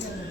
Dali.